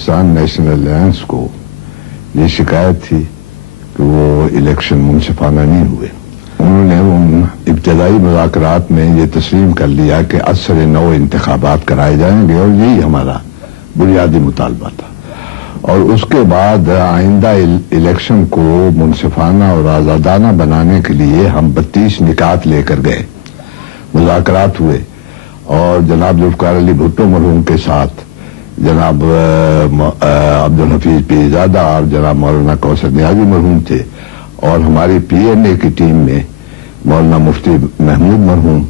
Pakistan national alliance کو یہ شکایت تھی کہ وہ الیکشن منصفانہ نہیں ہوئے. انہوں نے ان ابتدائی مذاکرات میں یہ تسلیم کر لیا کہ اثر نو انتخابات کرائے جائیں گے، اور یہی ہمارا بنیادی مطالبہ تھا. اور اس کے بعد آئندہ الیکشن کو منصفانہ اور آزادانہ بنانے کے لیے ہم 32 نکات لے کر گئے. مذاکرات ہوئے اور جناب ذوالفقار علی بھٹو مرحوم کے ساتھ جناب عبدالحفیظ پیرزادہ اور جناب مولانا کوثر نیازی مرحوم تھے، اور ہماری پی این اے کی ٹیم میں مولانا مفتی محمود مرحوم،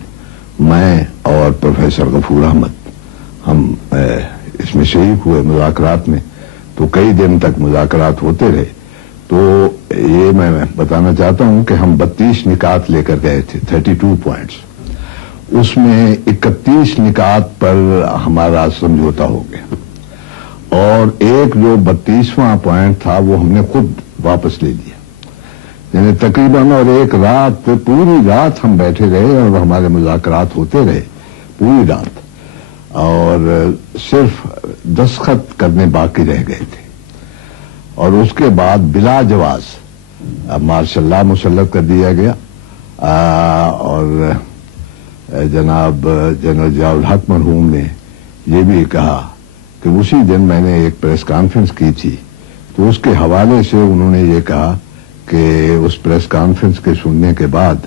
میں اور پروفیسر غفور احمد، ہم اس میں شریک ہوئے مذاکرات میں. تو کئی دن تک مذاکرات ہوتے رہے. تو یہ میں بتانا چاہتا ہوں کہ ہم 32 نکات لے کر گئے تھے، 32 پوائنٹس. اس میں 31 نکات پر ہمارا سمجھوتا ہو گیا، اور ایک جو 32واں پوائنٹ تھا وہ ہم نے خود واپس لے لیا. یعنی تقریباً اور ایک رات، پوری رات ہم بیٹھے رہے اور ہمارے مذاکرات ہوتے رہے پوری رات، اور صرف دستخط کرنے باقی رہ گئے تھے. اور اس کے بعد بلا جواز مارشل لا مسلط کر دیا گیا. اور جناب جنرل ضیاء الحق مرحوم نے یہ بھی کہا کہ اسی دن میں نے ایک پریس کانفرنس کی تھی، تو اس کے حوالے سے انہوں نے یہ کہا کہ اس پریس کانفرنس کے سننے کے بعد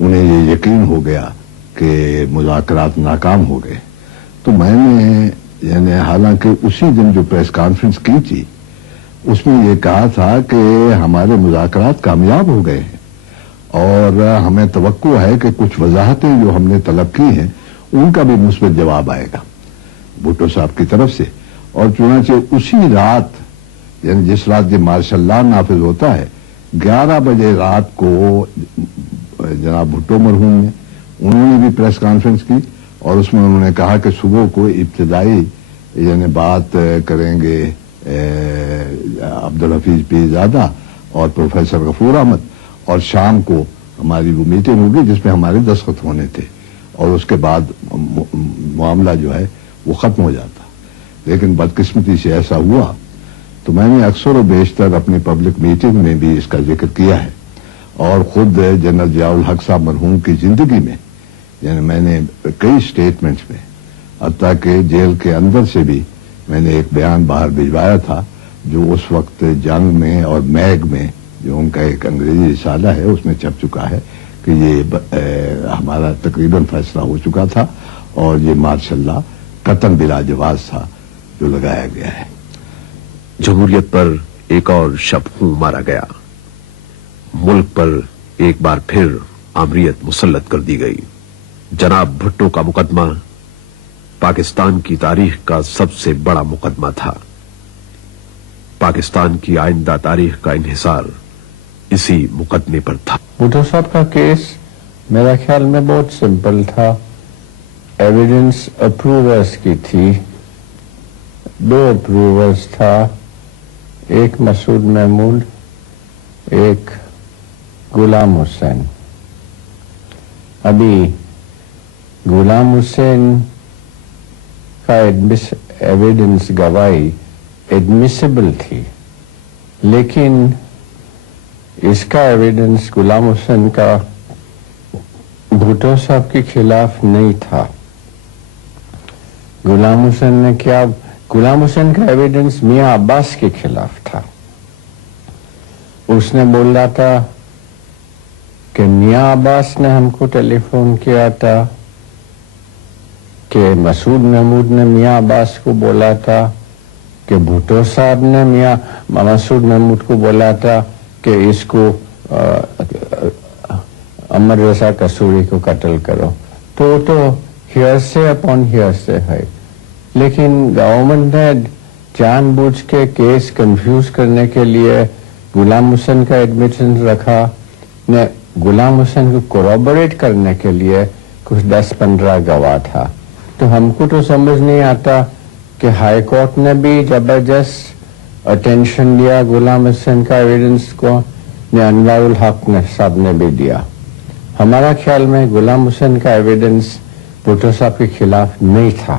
انہیں یہ یقین ہو گیا کہ مذاکرات ناکام ہو گئے. تو میں نے یعنی حالانکہ اسی دن جو پریس کانفرنس کی تھی اس میں یہ کہا تھا کہ ہمارے مذاکرات کامیاب ہو گئے ہیں، اور ہمیں توقع ہے کہ کچھ وضاحتیں جو ہم نے طلب کی ہیں ان کا بھی مثبت جواب آئے گا بھٹو صاحب کی طرف سے. اور چنانچہ اسی رات، یعنی جس رات یہ مارشل لا نافذ ہوتا ہے، 11 بجے رات کو جناب بھٹو مرحوم نے انہوں نے بھی پریس کانفرنس کی، اور اس میں انہوں نے کہا کہ صبح کو ابتدائی یعنی بات کریں گے عبدالحفیظ پیرزادہ اور پروفیسر غفور احمد، اور شام کو ہماری وہ میٹنگ ہوگی جس میں ہمارے دستخط ہونے تھے، اور اس کے بعد معاملہ جو ہے وہ ختم ہو جاتا. لیکن بدقسمتی سے ایسا ہوا. تو میں نے اکثر و بیشتر اپنی پبلک میٹنگ میں بھی اس کا ذکر کیا ہے، اور خود جنرل ضیاء الحق صاحب مرحوم کی زندگی میں یعنی میں نے کئی اسٹیٹمنٹس میں، حتیٰ کہ جیل کے اندر سے بھی میں نے ایک بیان باہر بھجوایا تھا جو اس وقت جنگ میں اور میگ میں جو ان کا ایک انگریزی رسالہ ہے اس میں چھپ چکا ہے کہ یہ ہمارا تقریباً فیصلہ ہو چکا تھا، اور یہ مارشل لا قطعاً بلا جواز تھا جو لگایا گیا ہے. جمہوریت پر ایک اور شب خوں مارا گیا. ملک پر ایک بار پھر آمریت مسلط کر دی گئی. جناب بھٹو کا مقدمہ پاکستان کی تاریخ کا سب سے بڑا مقدمہ تھا. پاکستان کی آئندہ تاریخ کا انحصار اسی مقدمے پر تھا. بھٹو صاحب کا کیس میرا خیال میں بہت سمپل تھا. ایویڈنس اپروورز کی تھی. 2 اپروورز تھا، ایک مسعود محمود، ایک غلام حسین. ابھی غلام حسین کا ایویڈنس گواہی ایڈمیسیبل تھی، لیکن اس کا ایویڈنس غلام حسین کا بھٹو صاحب کے خلاف نہیں تھا. غلام حسین نے کیا، غلام حسین کا ایویڈنس میاں عباس کے خلاف تھا. اس نے بولا تھا کہ میاں عباس نے ہم کو ٹیلی فون کیا تھا، کہ مسعود محمود نے میاں عباس کو بولا تھا، کہ بھٹو صاحب نے میاں مسعود محمود کو بولا تھا کہ اس کو امر رضا قصوری کو قتل کرو. تو ہیئرسے اپون ہیئرسے ہے. لیکن گورنمنٹ نے جان بوجھ کے کیس کنفیوز کرنے کے لیے غلام حسین کا ایڈمیشن رکھا، نے غلام حسین کو کوروبریٹ کرنے کے لیے کچھ 10-15 گواہ تھا. تو ہم کو تو سمجھ نہیں آتا کہ ہائی کورٹ نے بھی زبردست اٹینشن دیا غلام حسین کا ایویڈنس کو، نے انوار الحق نے صاحب نے بھی دیا. ہمارا خیال میں غلام حسین کا ایویڈنس بھٹو صاحب کے خلاف نہیں تھا.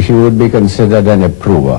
he would be considered an approver.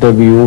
the view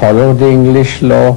follow the English law,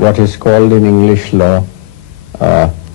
what is called in English law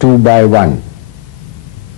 2/1।